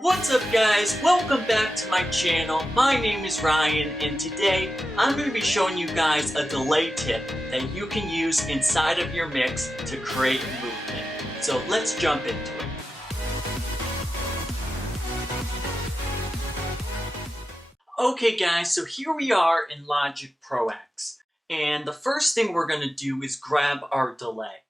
What's up guys, welcome back to my channel. My name is Ryan and today I'm going to be showing you guys a delay tip that you can use inside of your mix to create movement. So let's jump into it. Okay guys, so here we are in Logic Pro X, and the first thing we're going to do is grab our delay.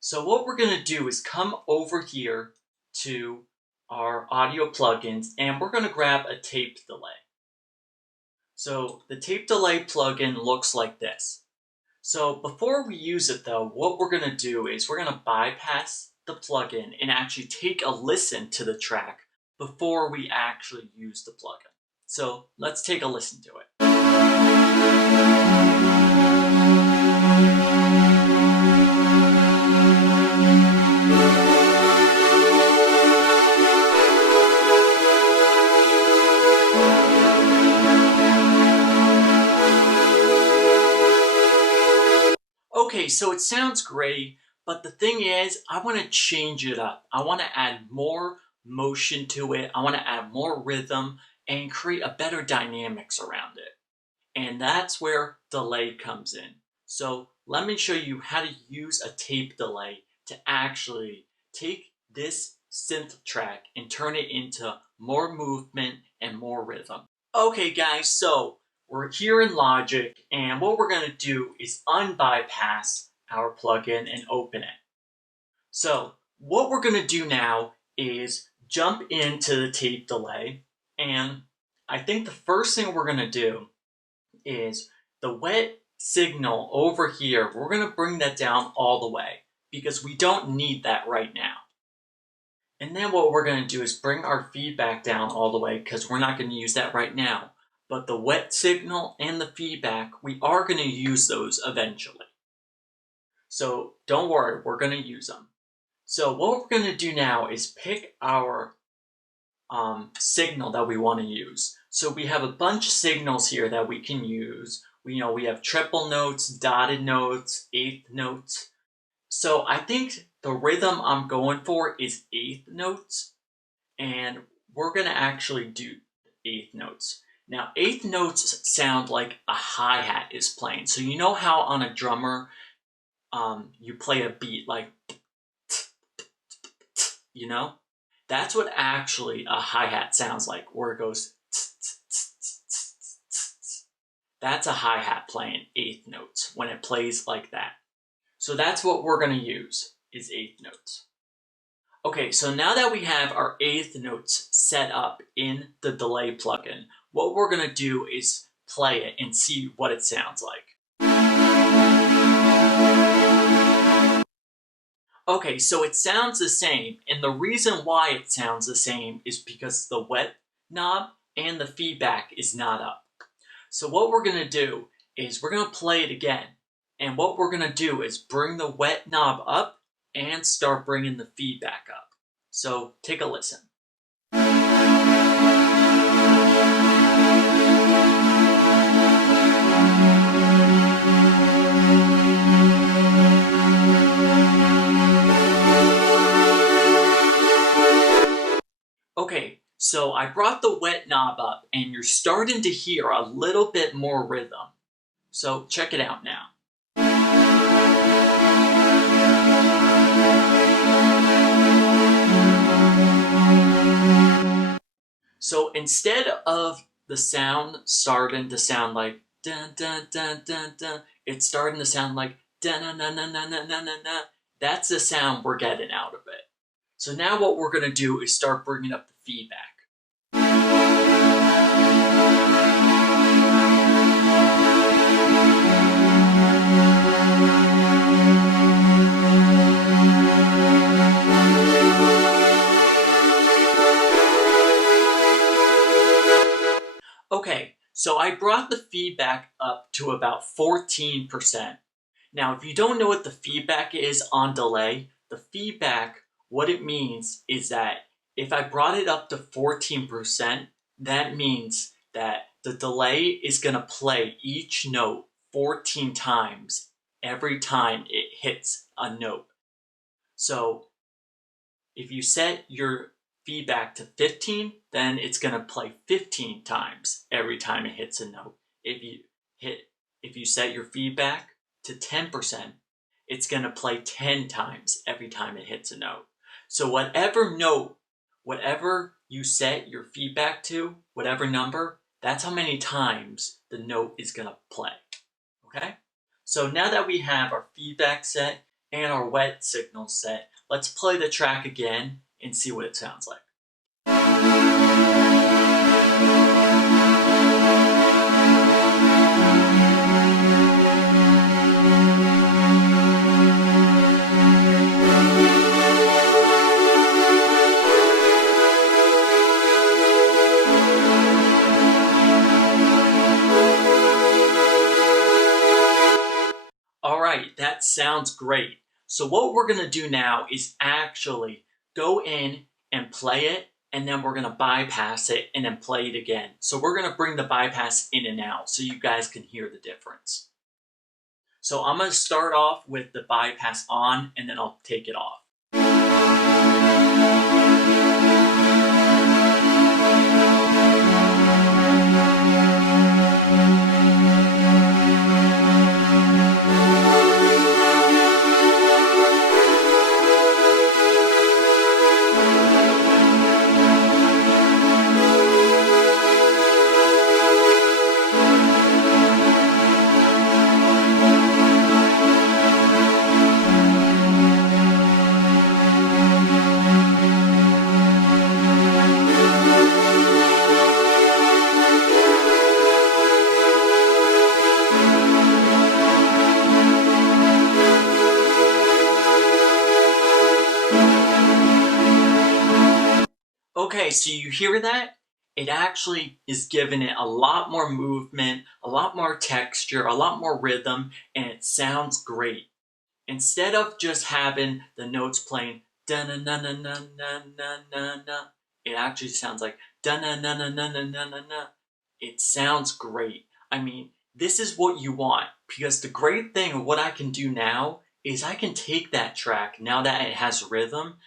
So what we're going to do is come over here to our audio plugins and we're going to grab a tape delay. So the tape delay plugin looks like this. So before we use it though, what we're going to do is we're going to bypass the plugin and actually take a listen to the track before we actually use the plugin. So let's take a listen to it. Okay, so it sounds great, but the thing is, I want to change it up. I want to add more motion to it. I want to add more rhythm and create a better dynamics around it. And that's where delay comes in. So let me show you how to use a tape delay to actually take this synth track and turn it into more movement and more rhythm. Okay guys, so we're here in Logic, and what we're going to do is unbypass our plugin and open it. So what we're going to do now is jump into the tape delay, and I think the first thing we're going to do is the wet signal over here, we're going to bring that down all the way because we don't need that right now. And then what we're going to do is bring our feedback down all the way because we're not going to use that right now. But the wet signal and the feedback, we are going to use those eventually. So don't worry, we're going to use them. So what we're going to do now is pick our signal that we want to use. So we have a bunch of signals here that we can use. We have triple notes, dotted notes, eighth notes. So I think the rhythm I'm going for is eighth notes. And we're going to actually do eighth notes. Now, eighth notes sound like a hi-hat is playing. So you know how on a drummer, you play a beat like, That's what actually a hi-hat sounds like, where it goes, that's a hi-hat playing eighth notes when it plays like that. So that's what we're going to use, is eighth notes. Okay, so now that we have our eighth notes set up in the delay plugin, what we're going to do is play it and see what it sounds like. Okay, so it sounds the same, and the reason why it sounds the same is because the wet knob and the feedback is not up. So what we're going to do is we're going to play it again, and what we're going to do is bring the wet knob up and start bringing the feedback up. So take a listen. Okay, so I brought the wet knob up and you're starting to hear a little bit more rhythm. So check it out now. So instead of the sound starting to sound like dun dun dun dun dun, it's starting to sound like dun dun dun dun dun dun dun dun. That's the sound we're getting out of it. So now what we're going to do is start bringing up the feedback. Okay, so I brought the feedback up to about 14%. Now, if you don't know what the feedback is on delay, the feedback, what it means is that if I brought it up to 14%, that means that the delay is going to play each note 14 times every time it hits a note. So if you set your feedback to 15, then it's going to play 15 times every time it hits a note. If you set your feedback to 10%, it's going to play 10 times every time it hits a note. So whatever note, whatever you set your feedback to, whatever number, that's how many times the note is going to play. Okay? So now that we have our feedback set and our wet signal set, let's play the track again and see what it sounds like. Alright, that sounds great. So what we're going to do now is actually go in and play it, and then we're going to bypass it and then play it again. So we're going to bring the bypass in and out so you guys can hear the difference. So I'm going to start off with the bypass on, and then I'll take it off. Okay, so you hear that? It actually is giving it a lot more movement, a lot more texture, a lot more rhythm, and it sounds great. Instead of just having the notes playing da-na-na-na-na-na-na-na, it actually sounds like da-na-na-na-na-na-na-na. It sounds great. I mean, this is what you want, because the great thing of what I can do now is I can take that track, now that it has rhythm,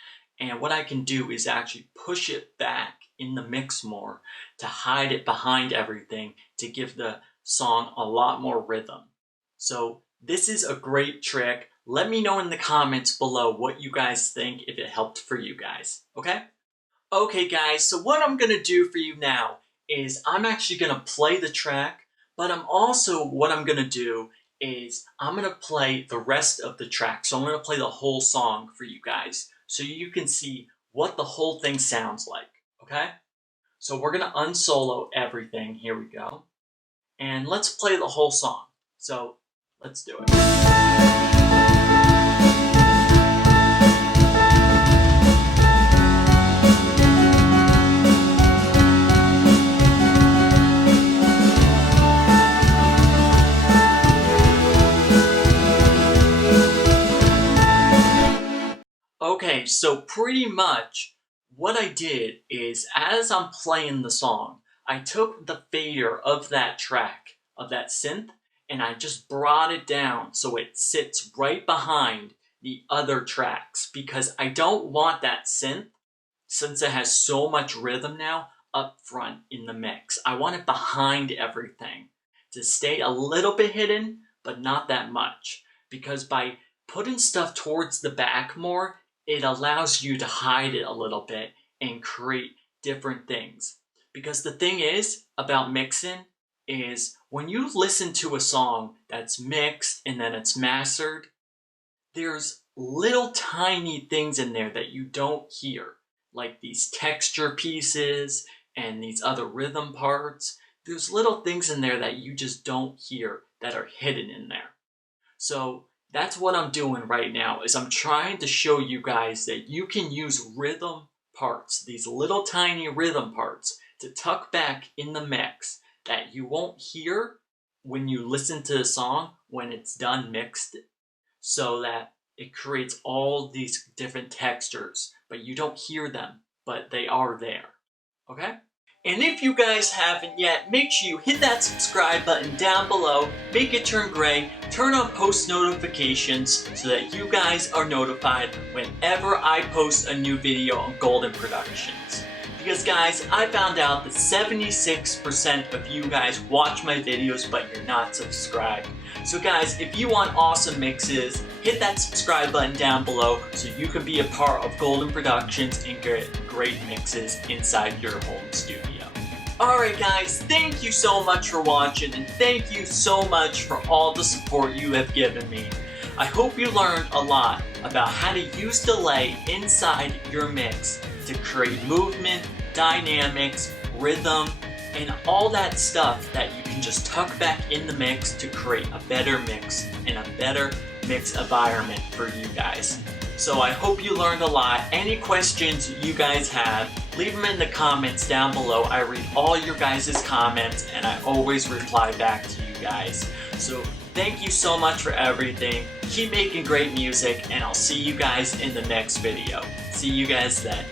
and what I can do is actually push it back in the mix more to hide it behind everything to give the song a lot more rhythm. So this is a great trick. Let me know in the comments below what you guys think, if it helped for you guys, okay? Okay guys, so what I'm gonna do for you now is I'm actually gonna play the track, but what I'm gonna do is I'm gonna play the rest of the track. So I'm gonna play the whole song for you guys, so you can see what the whole thing sounds like, okay? So we're gonna unsolo everything, here we go. And let's play the whole song. So let's do it. Okay, so pretty much what I did is, as I'm playing the song, I took the fader of that track, of that synth, and I just brought it down so it sits right behind the other tracks, because I don't want that synth, since it has so much rhythm now, up front in the mix. I want it behind everything to stay a little bit hidden, but not that much, because by putting stuff towards the back more, it allows you to hide it a little bit and create different things. Because the thing is about mixing is, when you listen to a song that's mixed and then it's mastered, there's little tiny things in there that you don't hear, like these texture pieces and these other rhythm parts. There's little things in there that you just don't hear that are hidden in there. So that's what I'm doing right now, is I'm trying to show you guys that you can use rhythm parts, these little tiny rhythm parts, to tuck back in the mix that you won't hear when you listen to the song when it's done mixed, so that it creates all these different textures, but you don't hear them, but they are there, okay? And if you guys haven't yet, make sure you hit that subscribe button down below, make it turn gray, turn on post notifications so that you guys are notified whenever I post a new video on Golden Productions. Because guys, I found out that 76% of you guys watch my videos but you're not subscribed. So guys, if you want awesome mixes, hit that subscribe button down below so you can be a part of Golden Productions and get great mixes inside your home studio. Alright guys, thank you so much for watching and thank you so much for all the support you have given me. I hope you learned a lot about how to use delay inside your mix to create movement, dynamics, rhythm, and all that stuff that you can just tuck back in the mix to create a better mix and a better mix environment for you guys. So I hope you learned a lot. Any questions you guys have, leave them in the comments down below. I read all your guys' comments and I always reply back to you guys. So thank you so much for everything. Keep making great music and I'll see you guys in the next video. See you guys then.